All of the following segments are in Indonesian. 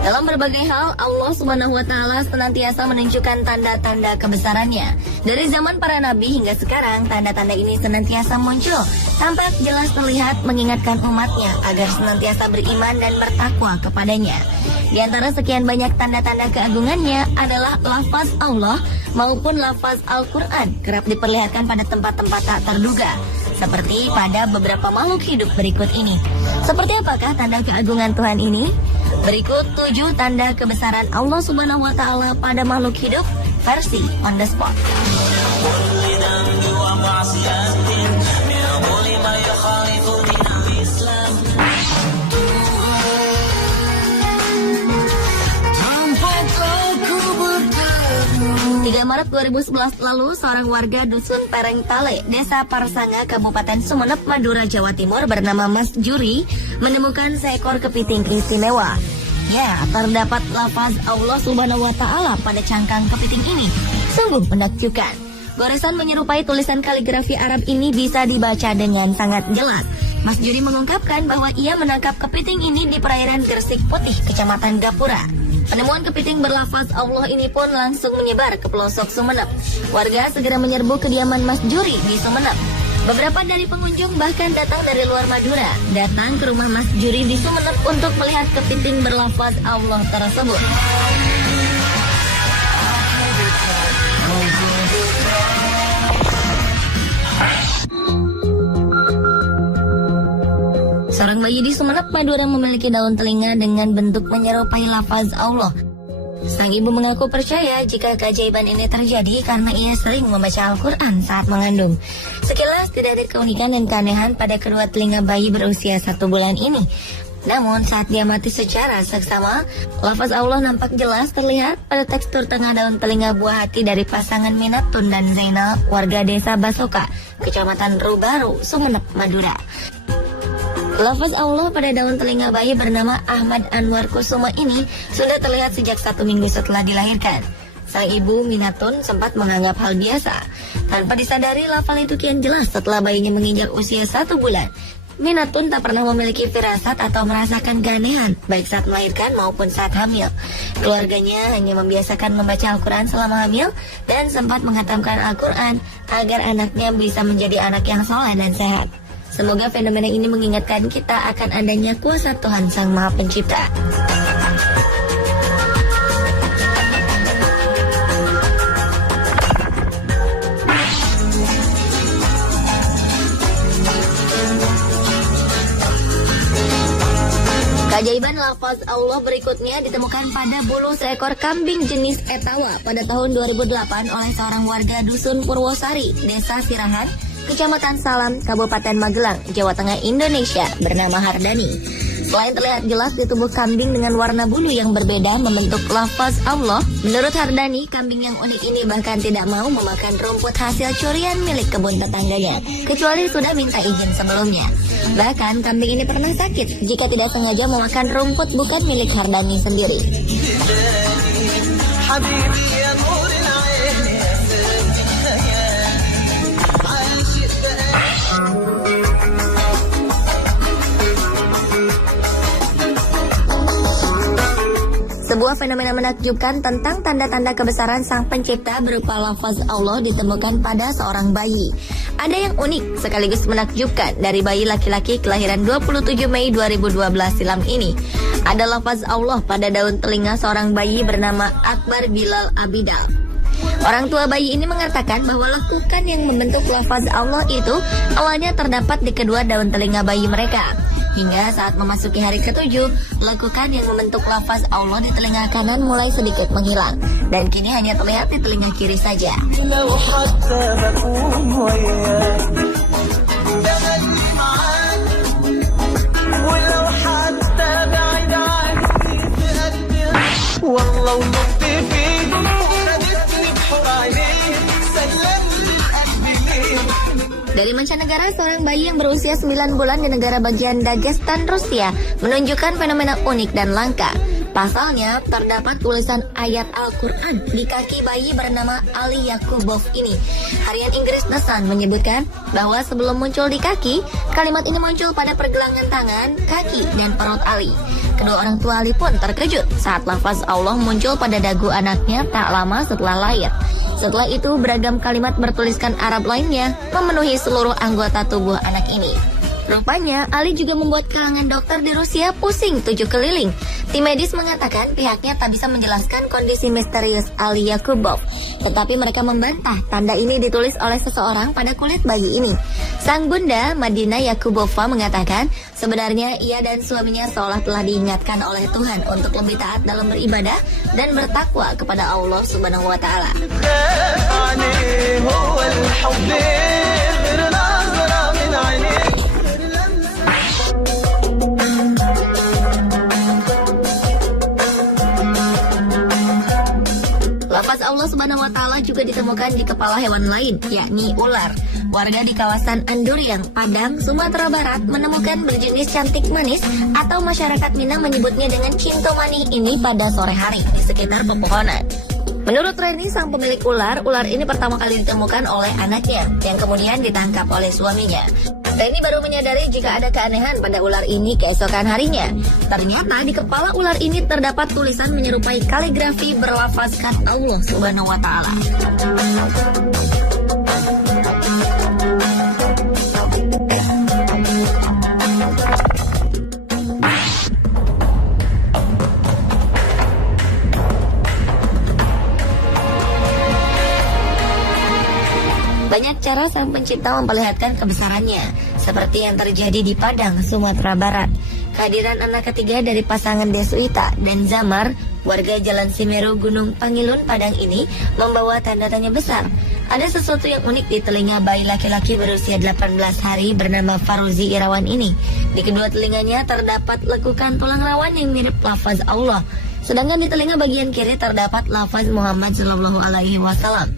Dalam berbagai hal, Allah Subhanahu wa Ta'ala senantiasa menunjukkan tanda-tanda kebesarannya. Dari zaman para nabi hingga sekarang, tanda-tanda ini senantiasa muncul, tampak jelas terlihat mengingatkan umatnya agar senantiasa beriman dan bertakwa kepadanya. Di antara sekian banyak tanda-tanda keagungannya adalah lafaz Allah maupun lafaz Al-Quran kerap diperlihatkan pada tempat-tempat tak terduga, seperti pada beberapa makhluk hidup berikut ini. Seperti apakah tanda keagungan Tuhan ini? Berikut 7 tanda kebesaran Allah Subhanahu wa Ta'ala pada makhluk hidup versi on the spot. 3 Maret 2011 lalu, seorang warga Dusun Perengtale, Desa Parsanga, Kabupaten Sumeneb, Madura, Jawa Timur bernama Mas Juri menemukan seekor kepiting istimewa. Ya, terdapat lafaz Allah Subhanahu wa Ta'ala pada cangkang kepiting ini. Sungguh menakjubkan. Goresan menyerupai tulisan kaligrafi Arab ini bisa dibaca dengan sangat jelas. Mas Juri mengungkapkan bahwa ia menangkap kepiting ini di perairan Gersik Putih, Kecamatan Gapura. Penemuan kepiting berlafaz Allah ini pun langsung menyebar ke pelosok Sumeneb. Warga segera menyerbu kediaman Mas Juri di Sumeneb. Beberapa dari pengunjung bahkan datang dari luar Madura, datang ke rumah Mas Juri di Sumeneb untuk melihat kepiting berlafaz Allah tersebut. Seorang bayi di Sumeneb, Madura memiliki daun telinga dengan bentuk menyerupai lafaz Allah. Sang ibu mengaku percaya jika keajaiban ini terjadi karena ia sering membaca Al-Quran saat mengandung. Sekilas tidak ada keunikan dan keanehan pada kedua telinga bayi berusia 1 bulan ini. Namun saat diamati secara seksama, lafaz Allah nampak jelas terlihat pada tekstur tengah daun telinga buah hati dari pasangan Minatun dan Zainal, warga desa Basoka, Kecamatan Rubaru, Sumeneb, Madura. Lafaz Allah pada daun telinga bayi bernama Ahmad Anwar Kusuma ini sudah terlihat sejak 1 minggu setelah dilahirkan. Sang ibu Minatun sempat menganggap hal biasa. Tanpa disadari, lafal itu kian jelas setelah bayinya menginjak usia 1 bulan. Minatun tak pernah memiliki firasat atau merasakan keanehan, baik saat melahirkan maupun saat hamil. Keluarganya hanya membiasakan membaca Al-Quran selama hamil dan sempat menghatamkan Al-Quran agar anaknya bisa menjadi anak yang soleh dan sehat. Semoga fenomena ini mengingatkan kita akan adanya kuasa Tuhan Sang Maha Pencipta. Keajaiban lafaz Allah berikutnya ditemukan pada bulu seekor kambing jenis Etawa pada tahun 2008 oleh seorang warga Dusun Purwosari, Desa Sirahan, Kecamatan Salam, Kabupaten Magelang, Jawa Tengah, Indonesia, bernama Hardani. Selain terlihat jelas di tubuh kambing dengan warna bulu yang berbeda membentuk lafaz Allah, menurut Hardani, kambing yang unik ini bahkan tidak mau memakan rumput hasil curian milik kebun tetangganya, kecuali sudah minta izin sebelumnya. Bahkan kambing ini pernah sakit jika tidak sengaja memakan rumput bukan milik Hardani sendiri. Sebuah fenomena menakjubkan tentang tanda-tanda kebesaran Sang Pencipta berupa lafaz Allah ditemukan pada seorang bayi. Ada yang unik sekaligus menakjubkan dari bayi laki-laki kelahiran 27 Mei 2012 silam ini. Ada lafaz Allah pada daun telinga seorang bayi bernama Akbar Bilal Abidal. Orang tua bayi ini mengatakan bahwa lekukan yang membentuk lafaz Allah itu awalnya terdapat di kedua daun telinga bayi mereka. Hingga saat memasuki hari ke-7, lekukan yang membentuk lafaz Allah di telinga kanan mulai sedikit menghilang, dan kini hanya terlihat di telinga kiri saja. Dari mancanegara, seorang bayi yang berusia 9 bulan di negara bagian Dagestan, Rusia, menunjukkan fenomena unik dan langka. Pasalnya, terdapat tulisan ayat Al-Quran di kaki bayi bernama Ali Yakubov ini. Harian Inggris The Sun menyebutkan bahwa sebelum muncul di kaki, kalimat ini muncul pada pergelangan tangan, kaki, dan perut Ali. Kedua orang tua Ali pun terkejut saat lafaz Allah muncul pada dagu anaknya tak lama setelah lahir. Setelah itu, beragam kalimat bertuliskan Arab lainnya memenuhi seluruh anggota tubuh anak ini. Rupanya, Ali juga membuat kalangan dokter di Rusia pusing 7 keliling. Tim medis mengatakan pihaknya tak bisa menjelaskan kondisi misterius Ali Yakubov. Tetapi mereka membantah tanda ini ditulis oleh seseorang pada kulit bayi ini. Sang bunda, Madina Yakubova, mengatakan sebenarnya ia dan suaminya seolah telah diingatkan oleh Tuhan untuk lebih taat dalam beribadah dan bertakwa kepada Allah Subhanahu wa Ta'ala. Lafaz Allah Subhanahu wa Ta'ala juga ditemukan di kepala hewan lain, yakni ular. Warga di kawasan Anduriang, Padang, Sumatera Barat menemukan berjenis cantik manis atau masyarakat Minang menyebutnya dengan cintomani ini pada sore hari di sekitar pepohonan. Menurut Reni, sang pemilik ular ini pertama kali ditemukan oleh anaknya yang kemudian ditangkap oleh suaminya. Reni baru menyadari jika ada keanehan pada ular ini keesokan harinya. Ternyata di kepala ular ini terdapat tulisan menyerupai kaligrafi berlafazkan Allah Subhanahu wa Ta'ala. Banyak cara sang pencipta memperlihatkan kebesarannya, seperti yang terjadi di Padang, Sumatera Barat. Kehadiran anak ketiga dari pasangan Deswita dan Zamar, warga Jalan Simeru, Gunung Pangilun, Padang ini, membawa tanda tanya besar. Ada sesuatu yang unik di telinga bayi laki-laki berusia 18 hari bernama Faruzi Irawan ini. Di kedua telinganya terdapat lekukan tulang rawan yang mirip lafaz Allah. Sedangkan di telinga bagian kiri terdapat lafaz Muhammad Shallallahu Alaihi Wasallam.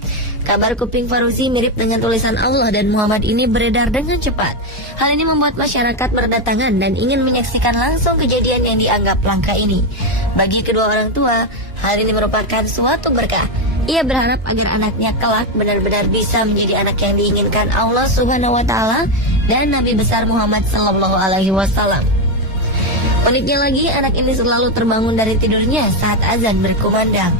Kabar kuping Faruzi mirip dengan tulisan Allah dan Muhammad ini beredar dengan cepat. Hal ini membuat masyarakat berdatangan dan ingin menyaksikan langsung kejadian yang dianggap langka ini. Bagi kedua orang tua, hal ini merupakan suatu berkah. Ia berharap agar anaknya kelak benar-benar bisa menjadi anak yang diinginkan Allah Subhanahu wa Ta'ala dan Nabi besar Muhammad Sallallahu Alaihi Wasallam. Uniknya lagi, anak ini selalu terbangun dari tidurnya saat azan berkumandang.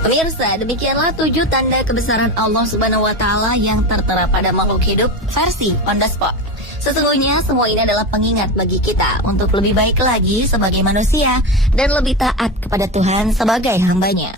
Pemirsa, demikianlah 7 tanda kebesaran Allah Subhanahu wa Ta'ala yang tertera pada makhluk hidup versi on the spot. Sesungguhnya semua ini adalah pengingat bagi kita untuk lebih baik lagi sebagai manusia dan lebih taat kepada Tuhan sebagai hambanya.